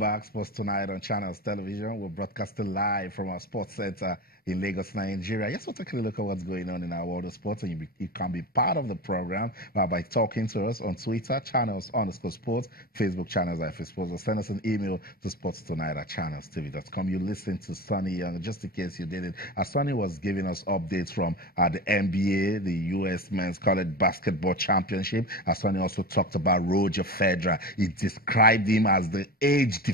Back Sports Tonight on Channels Television. We're broadcasting live from our sports center in Lagos, Nigeria. Yes, we're taking a look at what's going on in our world of sports, and you can be part of the program by talking to us on Twitter, channels_sports, Facebook channels at Sports, or send us an email to sportstonight@channelstv.com. You listen to Sonny Young, just in case you didn't. Sonny was giving us updates from the NBA, the U.S. Men's College Basketball Championship. Sonny also talked about Roger Federer. He described him as the age-defying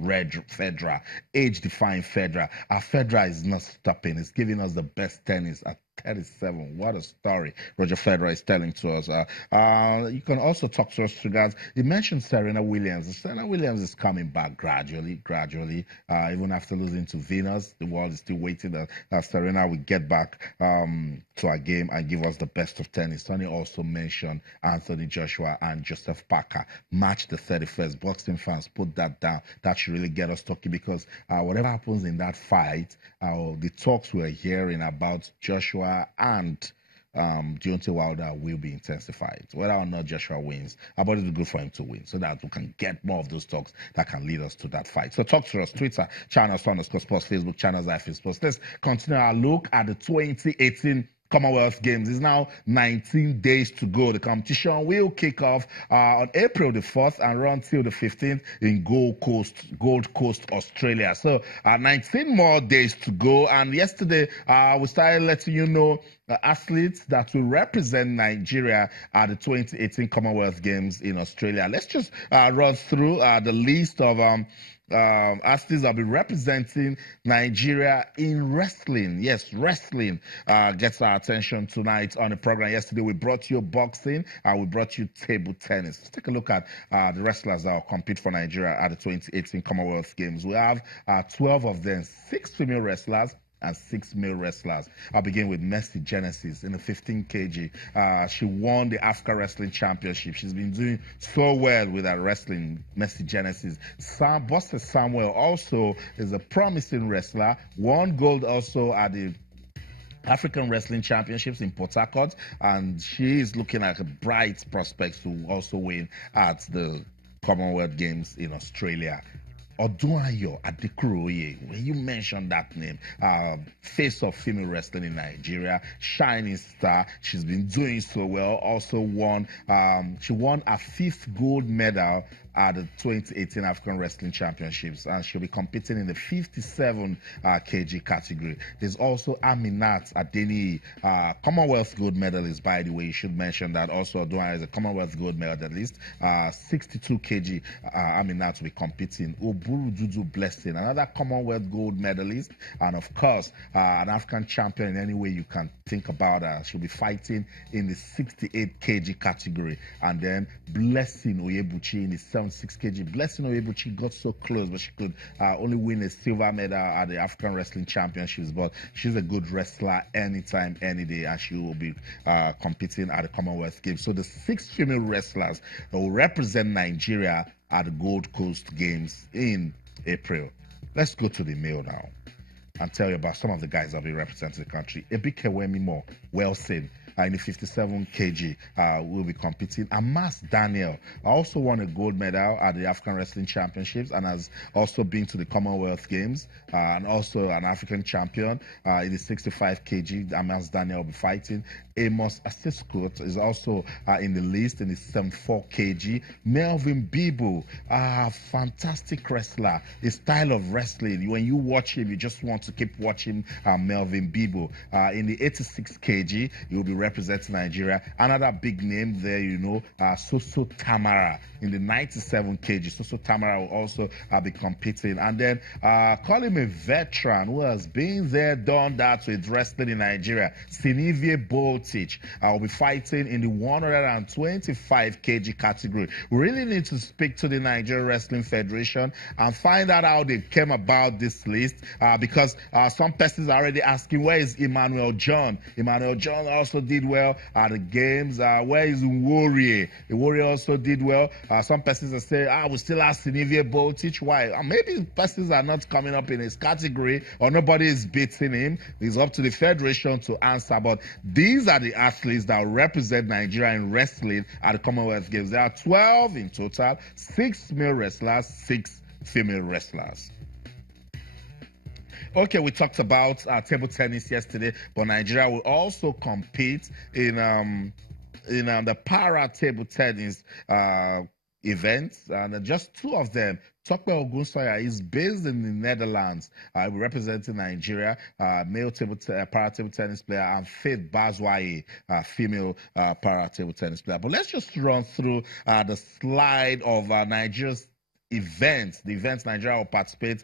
Federer, age-defying Federer. Federer is not stopping. He's giving us the best tennis at 37. What a story Roger Federer is telling to us. You can also talk to us regards, you mentioned Serena Williams. Serena Williams is coming back gradually. Even after losing to Venus, the world is still waiting that Serena will get back to our game and give us the best of tennis. Sonny also mentioned Anthony Joshua and Joseph Parker. March the 31st. Boxing fans, put that down. That should really get us talking, because whatever happens in that fight, the talks we're hearing about Joshua and Deontay Wilder will be intensified. Whether or not Joshua wins, but it will be good for him to win, so that we can get more of those talks that can lead us to that fight. So talk to us, Twitter, channels_sports, Facebook channels, iFit Let's continue our look at the 2018 Commonwealth Games. It's now 19 days to go. The competition will kick off on April the 4th and run till the 15th in Gold Coast, Australia. So 19 more days to go. And yesterday, we started letting you know athletes that will represent Nigeria at the 2018 Commonwealth Games in Australia. Let's just run through the list of athletes that will be representing Nigeria in wrestling. Yes, wrestling gets our attention tonight on the program. Yesterday, we brought you boxing and we brought you table tennis. Let's take a look at the wrestlers that will compete for Nigeria at the 2018 Commonwealth Games. We have 12 of them, 6 female wrestlers and 6 male wrestlers. I'll begin with Mercy Genesis in the 15 kg. She won the Africa Wrestling Championship. She's been doing so well with her wrestling, Mercy Genesis. Buster Samuel also is a promising wrestler. Won gold also at the African Wrestling Championships in Port Harcourt, and she is looking at a bright prospect to also win at the Commonwealth Games in Australia. Odunayo Adekuroye, when you mentioned that name, face of female wrestling in Nigeria, shining star. She's been doing so well. Also won, she won her 5th gold medal at the 2018 African Wrestling Championships, and she'll be competing in the 57 kg category. There's also Aminat Adeni, Commonwealth gold medalist, by the way. You should mention that also Odunayo is a Commonwealth gold medalist. 62 kg Aminat will be competing. Oburu Dudu Blessing, another Commonwealth gold medalist, and of course an African champion in any way you can think about her. She'll be fighting in the 68 kg category. And then Blessing Oyebuchi in the 76 kg. Blessing Oyebuchi got so close, but she could only win a silver medal at the African Wrestling Championships. But she's a good wrestler anytime, any day, and she will be competing at the Commonwealth Games. So the 6 female wrestlers that will represent Nigeria at the Gold Coast Games in April. Let's go to the male now and tell you about some of the guys that will be representing the country. Ebikewemi Mo, Wilson, in the 57 kg will be competing. Amas Daniel also won a gold medal at the African Wrestling Championships and has also been to the Commonwealth Games and also an African champion in the 65 kg. Amas Daniel will be fighting. Amos Asiskut is also in the list in the 74 kg. Melvin Bibu, fantastic wrestler. His style of wrestling, when you watch him, you just want to keep watching Melvin Bibu. In the 86 kg, he will be representing Nigeria. Another big name there, you know, Soso Tamara in the 97 kg. Soso Tamara will also be competing. And then call him a veteran who has been there, done that with wrestling in Nigeria. Sinivie Boltich will be fighting in the 125 kg category. We really need to speak to the Nigerian Wrestling Federation and find out how they came about this list, because some persons are already asking, where is Emmanuel John? Emmanuel John also did did well at the games. Where is Warrior? The Warrior also did well. Some persons are saying, we still have Sinivia Boltic. Why? Maybe persons are not coming up in his category or nobody is beating him. It's up to the federation to answer. But these are the athletes that represent Nigeria in wrestling at the Commonwealth Games. There are 12 in total, 6 male wrestlers, 6 female wrestlers. Okay, we talked about table tennis yesterday, but Nigeria will also compete in the para table tennis events, and just 2 of them. Tokwe Ogunsoya is based in the Netherlands, representing Nigeria, male para table tennis player, and Faith Bazwaye, female para table tennis player. But let's just run through the slide of Nigeria's events, the events Nigeria will participate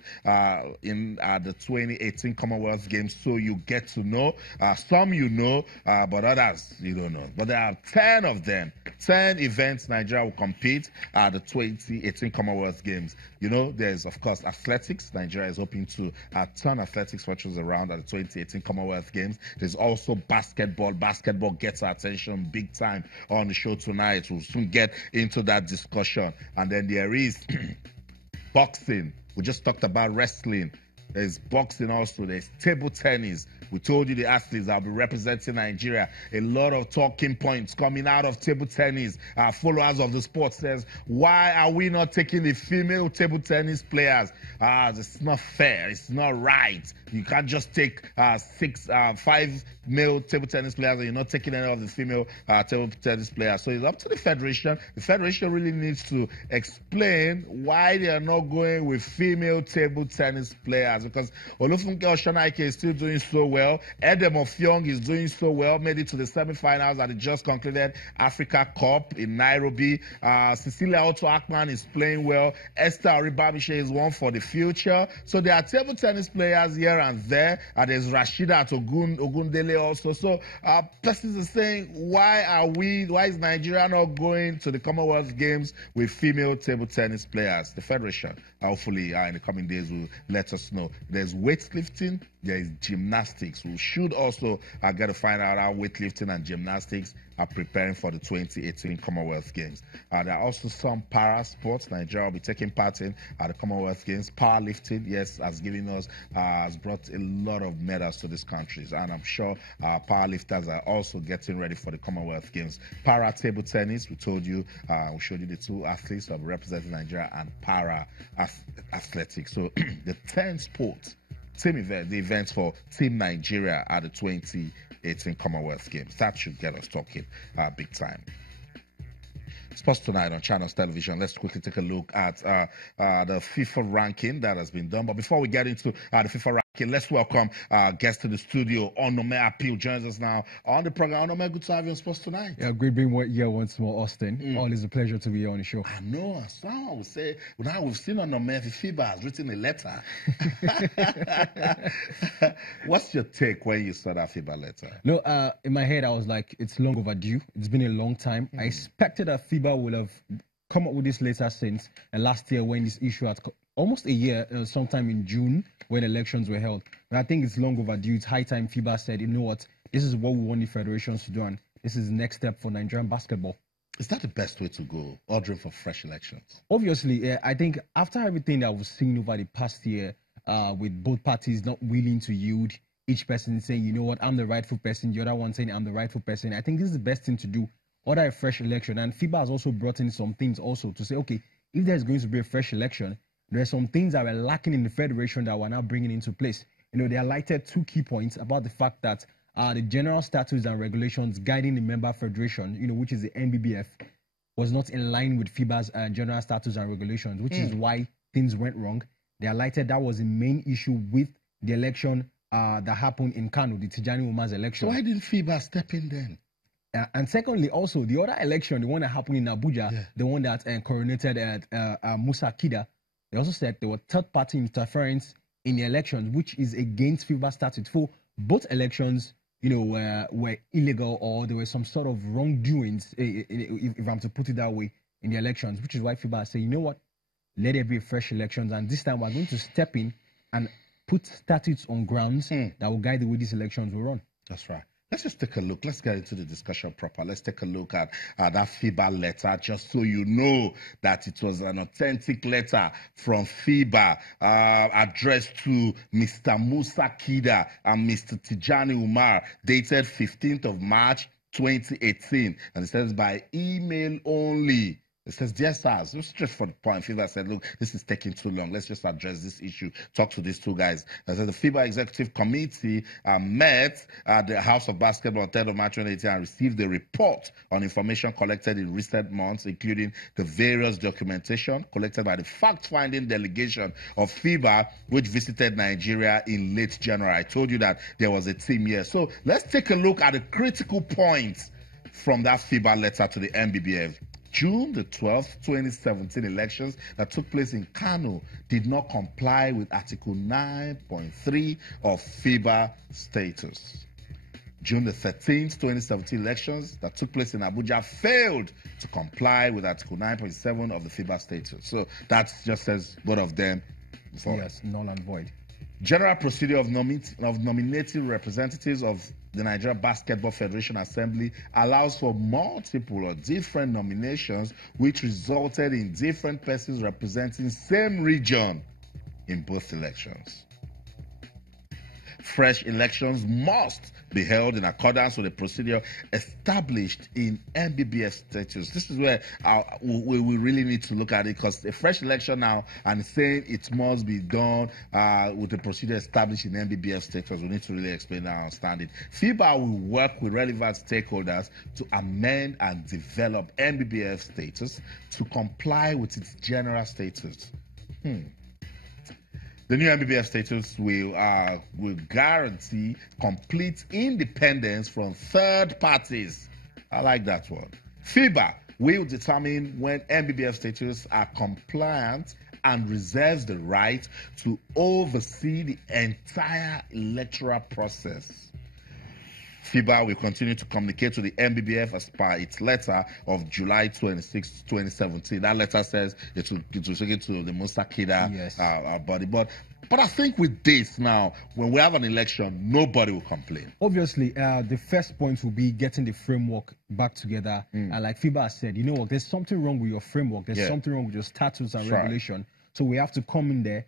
in the 2018 Commonwealth Games, so you get to know. Some you know, but others you don't know. But there are 10 of them, 10 events Nigeria will compete at the 2018 Commonwealth Games. You know, there's, of course, athletics. Nigeria is hoping to turn athletics virtues around at the 2018 Commonwealth Games. There's also basketball. Basketball gets our attention big time on the show tonight. We'll soon get into that discussion. And then there is boxing. We just talked about wrestling. There's boxing also. There's table tennis. We told you the athletes that will be representing Nigeria. A lot of talking points coming out of table tennis. Followers of the sport says, why are we not taking the female table tennis players? It's not fair. It's not right. You can't just take 5 male table tennis players and you're not taking any of the female table tennis players. So it's up to the federation. The federation really needs to explain why they are not going with female table tennis players, because Olufunke Oshanaike is still doing so well. Edem Ofyong is doing so well, made it to the semi-finals at the just concluded Africa Cup in Nairobi. Cecilia Otto Akman is playing well. Esther Oribabishe is one for the future. So there are table tennis players here and there. There's Rashida Ogundele also. So persons are saying, why is Nigeria not going to the Commonwealth Games with female table tennis players? The federation, hopefully, in the coming days will let us know. There's weightlifting, there is gymnastics. We should also get to find out how weightlifting and gymnastics are preparing for the 2018 Commonwealth Games. There are also some para sports Nigeria will be taking part in at the Commonwealth Games. Powerlifting, yes, has brought a lot of medals to these countries, and I'm sure powerlifters are also getting ready for the Commonwealth Games. Para table tennis, we told you, we showed you the 2 athletes that will represent Nigeria, and para athletics. So the 10 sports team event, the events for Team Nigeria at the 2018 Commonwealth Games. That should get us talking big time. Sports Tonight on Channels Television. Let's quickly take a look at the FIFA ranking that has been done. But before we get into the FIFA ranking, let's welcome our guest to the studio. Onome Appeal joins us now on the program. Onome, good to have you on Sports Tonight. Yeah, great being here once more, Austin. Always a pleasure to be here on the show. I know. Someone will say, now we've seen Onome, FIBA has written a letter. What's your take when you saw that FIBA letter? No, in my head, I was like, it's long overdue. It's been a long time. I expected that FIBA would have come up with this letter since last year when this issue had almost a year, sometime in June when elections were held. But I think it's long overdue. It's high time FIBA said, you know what, this is what we want the federations to do, and this is the next step for Nigerian basketball. Is that the best way to go, ordering for fresh elections? Obviously, I think after everything that we've seen over the past year, with both parties not willing to yield, each person saying, you know what, I'm the rightful person, the other one saying I'm the rightful person, I think this is the best thing to do. Order a fresh election. And FIBA has also brought in some things also to say, okay, if there's going to be a fresh election, there are some things that were lacking in the federation that we're now bringing into place. You know, they highlighted 2 key points about the fact that the general statutes and regulations guiding the member federation, you know, which is the NBBF, was not in line with FIBA's general statutes and regulations, which is why things went wrong. They highlighted that was the main issue with the election that happened in Kano, the Tijani Women's election. So why didn't FIBA step in then? And secondly, also, the other election, the one that happened in Abuja, the one that coronated Musa Kida, they also said there were third-party interference in the elections, which is against FIBA statute. For both elections, you know, were illegal, or there were some sort of wrongdoings, if I'm to put it that way, in the elections, which is why FIBA said, you know what, let there be fresh elections, and this time we're going to step in and put statutes on grounds that will guide the way these elections will run. That's right. Let's just take a look. Let's get into the discussion proper. Let's take a look at that FIBA letter, just so you know that it was an authentic letter from FIBA addressed to Mr. Musa Kida and Mr. Tijani Umar, dated 15th of March 2018. And it says by email only. It says, dear sirs, just straight for the point. FIBA said, look, this is taking too long. Let's just address this issue. Talk to these two guys. It says the FIBA Executive Committee met at the House of Basketball on 3rd of March 2018 and received a report on information collected in recent months, including the various documentation collected by the fact-finding delegation of FIBA, which visited Nigeria in late January. I told you that there was a team here. So let's take a look at the critical points from that FIBA letter to the NBBF. June the 12th, 2017 elections that took place in Kano did not comply with Article 9.3 of FIBA status. June the 13th, 2017 elections that took place in Abuja failed to comply with Article 9.7 of the FIBA status. So that just says both of them. Yes, null and void. General procedure of nominating representatives of the Nigeria Basketball Federation Assembly allows for multiple or different nominations, which resulted in different persons representing same region in both elections. Fresh elections must be held in accordance with the procedure established in NBBF status. This is where we really need to look at it, because a fresh election now and saying it must be done with the procedure established in NBBF status. We need to really explain and understand it. FIBA will work with relevant stakeholders to amend and develop NBBF status to comply with its general status. The new NBBF status will guarantee complete independence from third parties. I like that one. FIBA will determine when NBBF status are compliant and reserves the right to oversee the entire electoral process. FIBA will continue to communicate to the NBBF as per its letter of July 26, 2017. That letter says it will take it to the Musa Kida body. But I think with this now, when we have an election, nobody will complain. Obviously, the first point will be getting the framework back together. And like FIBA has said, you know what, there's something wrong with your framework. There's something wrong with your statutes and regulation. So we have to come in there,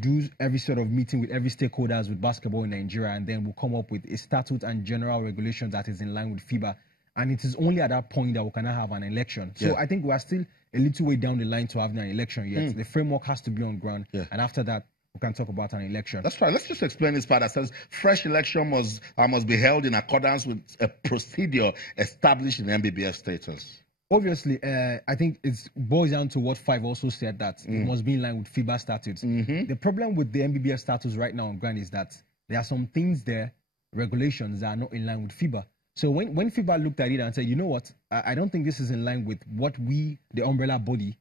do every sort of meeting with every stakeholders with basketball in Nigeria, and then we'll come up with a statute and general regulation that is in line with FIBA. And it is only at that point that we can have an election. So I think we are still a little way down the line to having an election yet. The framework has to be on ground. And after that, we can talk about an election. That's right. Let's just explain this part that says fresh election must be held in accordance with a procedure established in NBBF status. Obviously, I think it boils down to what 5 also said, that it must be in line with FIBA statutes. The problem with the NBBF status right now on ground is that there are some things there, regulations that are not in line with FIBA. So when FIBA looked at it and said, you know what, I don't think this is in line with what we, the umbrella body,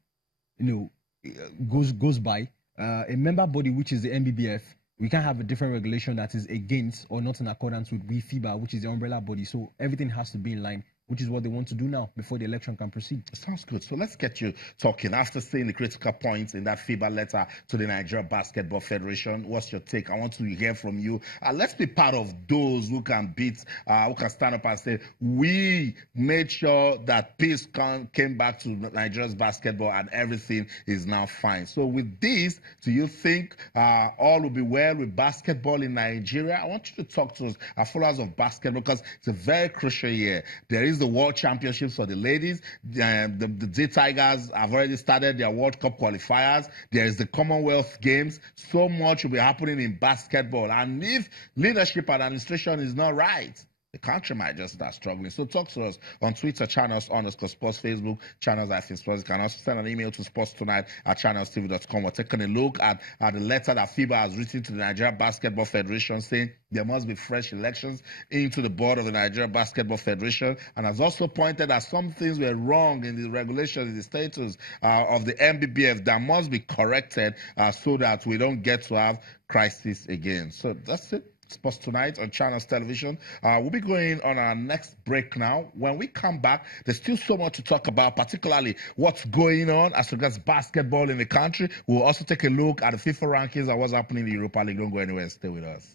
goes by. A member body, which is the NBBF, we can't have a different regulation that is against or not in accordance with we FIBA, which is the umbrella body. So everything has to be in line, which is what they want to do now before the election can proceed. Sounds good. So let's get you talking. After saying the critical points in that FIBA letter to the Nigeria Basketball Federation, what's your take? I want to hear from you. Let's be part of those who can who can stand up and say, we made sure that peace came back to Nigeria's basketball and everything is now fine. So with this, do you think all will be well with basketball in Nigeria? I want you to talk to us, our followers of basketball, because it's a very crucial year. There is the World Championships for the ladies. The D Tigers have already started their World Cup qualifiers. There is the Commonwealth Games. So much will be happening in basketball. And if leadership and administration is not right, the country might just start struggling. So talk to us on Twitter, channels_sports, Facebook, channels-sports. You can also send an email to sportstonight@channelstv.com. We're taking a look at the letter that FIBA has written to the Nigeria Basketball Federation saying there must be fresh elections into the board of the Nigeria Basketball Federation, and has also pointed that some things were wrong in the regulations, in the status of the NBBF that must be corrected so that we don't get to have crisis again. So that's it. Sports Tonight on Channels Television. We'll be going on our next break now. When we come back, there's still so much to talk about, particularly what's going on as regards basketball in the country. We'll also take a look at the FIFA rankings and what's happening in the Europa League. Don't go anywhere. Stay with us.